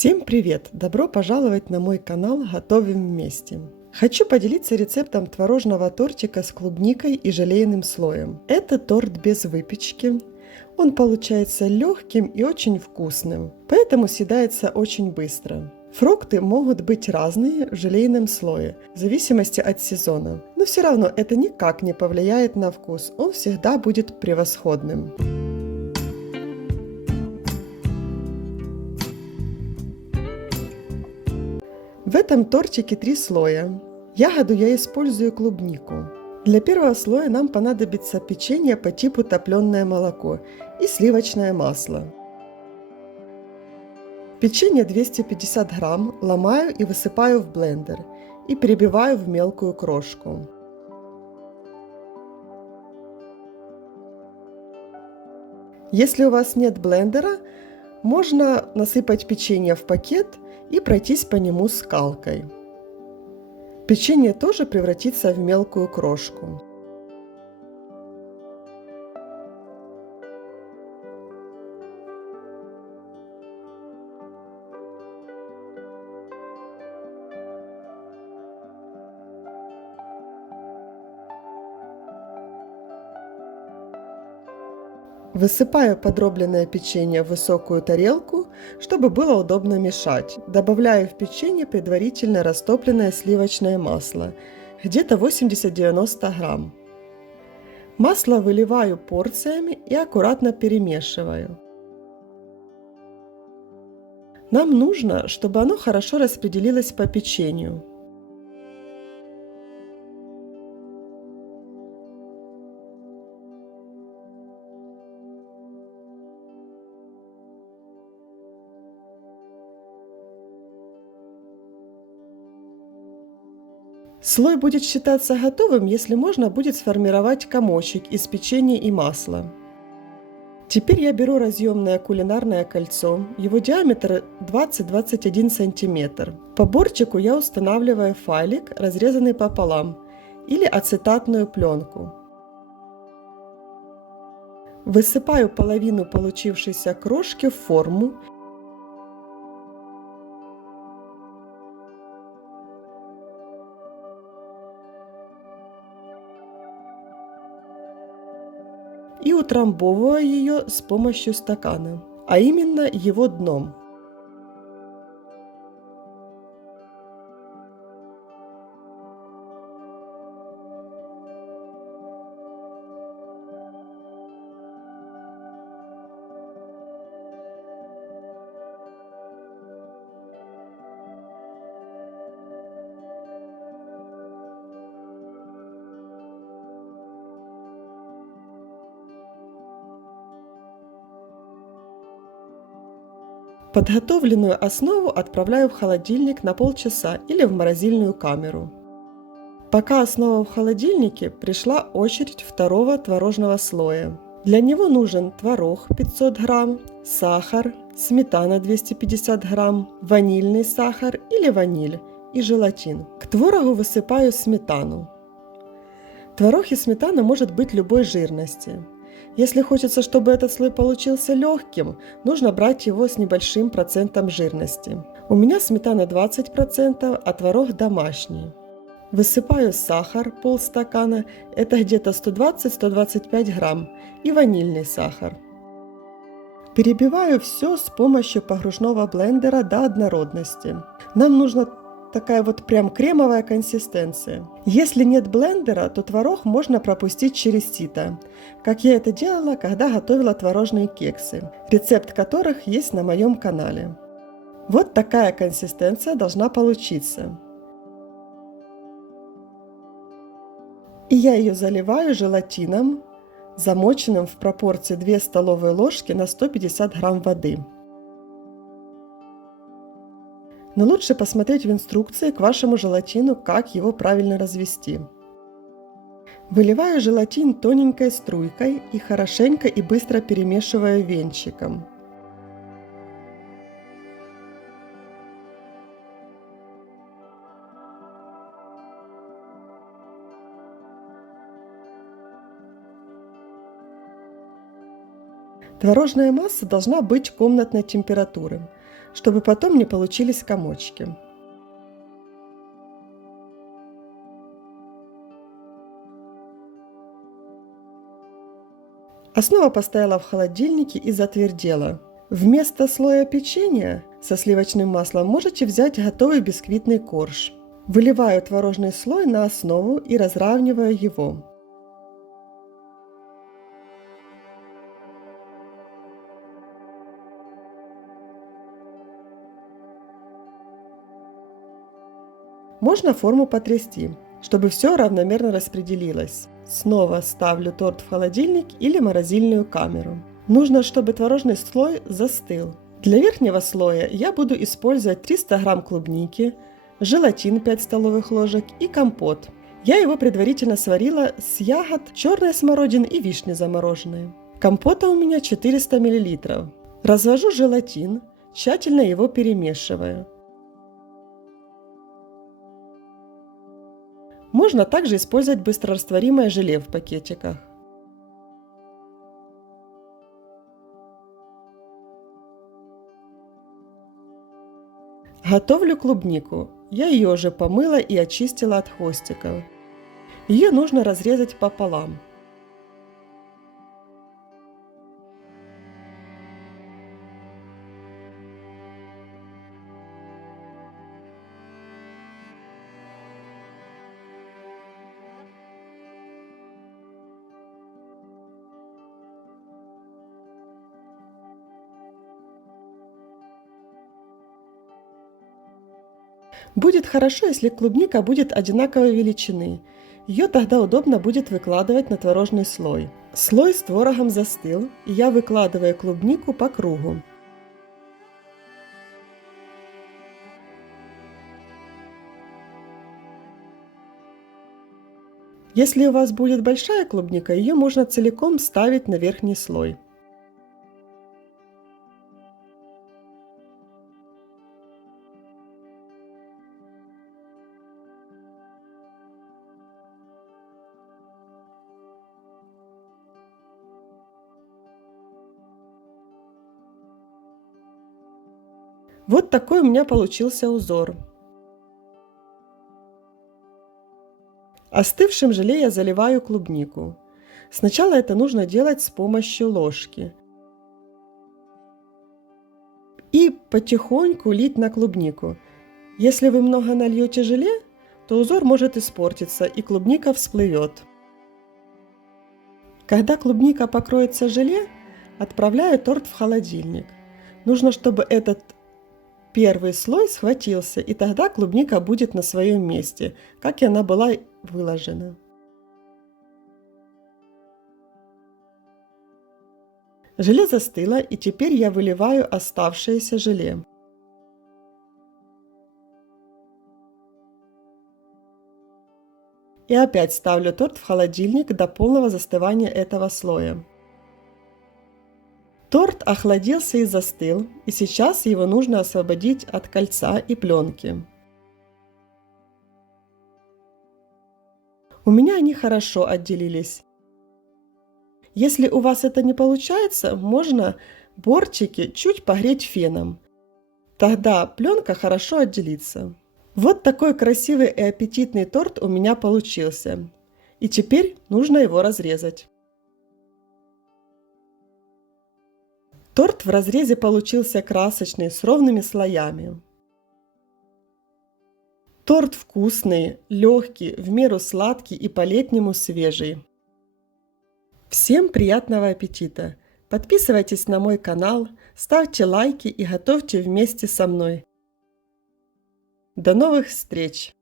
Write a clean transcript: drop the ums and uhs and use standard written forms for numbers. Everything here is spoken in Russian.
Всем привет! Добро пожаловать на мой канал «Готовим вместе». Хочу поделиться рецептом творожного тортика с клубникой и желейным слоем. Это торт без выпечки. Он получается легким и очень вкусным, поэтому съедается очень быстро. Фрукты могут быть разные в желейном слое, в зависимости от сезона. Но все равно это никак не повлияет на вкус, он всегда будет превосходным. В этом тортике 3 слоя. Ягоду я использую клубнику. Для первого слоя нам понадобится печенье по типу топленое молоко и сливочное масло. Печенье 250 грамм ломаю и высыпаю в блендер и перебиваю в мелкую крошку. Если у вас нет блендера, можно насыпать печенье в пакет и пройтись по нему скалкой. Печенье тоже превратится в мелкую крошку. Высыпаю подробленное печенье в высокую тарелку, чтобы было удобно мешать. Добавляю в печенье предварительно растопленное сливочное масло, где-то 80-90 грамм. Масло выливаю порциями и аккуратно перемешиваю. Нам нужно, чтобы оно хорошо распределилось по печенью. Слой будет считаться готовым, если можно будет сформировать комочек из печенья и масла. Теперь я беру разъемное кулинарное кольцо, его диаметр 20-21 см. По бортику я устанавливаю файлик, разрезанный пополам, или ацетатную пленку. Высыпаю половину получившейся крошки в форму и утрамбовываю ее с помощью стакана, а именно его дном. Подготовленную основу отправляю в холодильник на полчаса или в морозильную камеру. Пока основа в холодильнике, пришла очередь второго творожного слоя. Для него нужен творог 500 грамм, сахар, сметана 250 грамм, ванильный сахар или ваниль и желатин. К творогу высыпаю сметану. Творог и сметана может быть любой жирности. Если хочется, чтобы этот слой получился легким, нужно брать его с небольшим процентом жирности. У меня сметана 20%, а творог домашний. Высыпаю сахар полстакана, это где-то 120-125 грамм, и ванильный сахар. Перебиваю все с помощью погружного блендера до однородности. Нам нужна такая вот прям кремовая консистенция. Если нет блендера, то творог можно пропустить через сито, как я это делала, когда готовила творожные кексы, рецепт которых есть на моем канале. Вот такая консистенция должна получиться. И я ее заливаю желатином, замоченным в пропорции 2 столовые ложки на 150 грамм воды. Но лучше посмотреть в инструкции к вашему желатину, как его правильно развести. Выливаю желатин тоненькой струйкой и хорошенько и быстро перемешиваю венчиком. Творожная масса должна быть комнатной температуры. чтобы потом не получились комочки. Основа постояла в холодильнике и затвердела. Вместо слоя печенья со сливочным маслом можете взять готовый бисквитный корж. Выливаю творожный слой на основу и разравниваю его. Можно форму потрясти, чтобы все равномерно распределилось. Снова ставлю торт в холодильник или морозильную камеру. Нужно, чтобы творожный слой застыл. Для верхнего слоя я буду использовать 300 грамм клубники, желатин 5 столовых ложек и компот. Я его предварительно сварила с ягод, черной смородины и вишни замороженной. Компота у меня 400 мл. Развожу желатин, тщательно его перемешиваю. Можно также использовать быстрорастворимое желе в пакетиках. Готовлю клубнику. Я ее уже помыла и очистила от хвостиков. Ее нужно разрезать пополам. Будет хорошо, если клубника будет одинаковой величины. Ее тогда удобно будет выкладывать на творожный слой. Слой с творогом застыл, и я выкладываю клубнику по кругу. Если у вас будет большая клубника, ее можно целиком ставить на верхний слой. Вот такой у меня получился узор. Остывшим желе я заливаю клубнику. Сначала это нужно делать с помощью ложки. И потихоньку лить на клубнику. Если вы много нальете желе, то узор может испортиться и клубника всплывет. Когда клубника покроется желе, отправляю торт в холодильник. Нужно, чтобы этот первый слой схватился, и тогда клубника будет на своем месте, как и она была выложена. Желе застыло, и теперь я выливаю оставшееся желе. И опять ставлю торт в холодильник до полного застывания этого слоя. Торт охладился и застыл, и сейчас его нужно освободить от кольца и пленки. У меня они хорошо отделились. Если у вас это не получается, можно бортики чуть погреть феном. Тогда пленка хорошо отделится. Вот такой красивый и аппетитный торт у меня получился. И теперь нужно его разрезать. Торт в разрезе получился красочный, с ровными слоями. Торт вкусный, легкий, в меру сладкий и по-летнему свежий. Всем приятного аппетита! Подписывайтесь на мой канал, ставьте лайки и готовьте вместе со мной. До новых встреч!